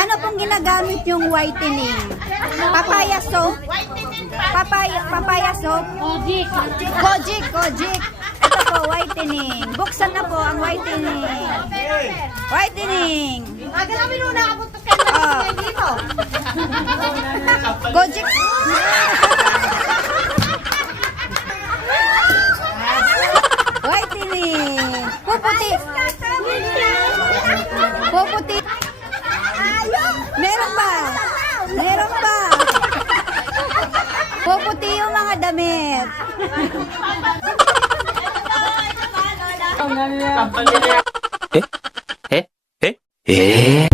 Ano pong ginagamit yung whitening? Papaya soap? Papaya soap? Kojic. Ito po, whitening. Buksan na po ang whitening. Whitening. Magalawin muna ako dito. Kojic. Whitening. Puputi. Puputi. Meron pa. Puputi yung mga damit. Eh?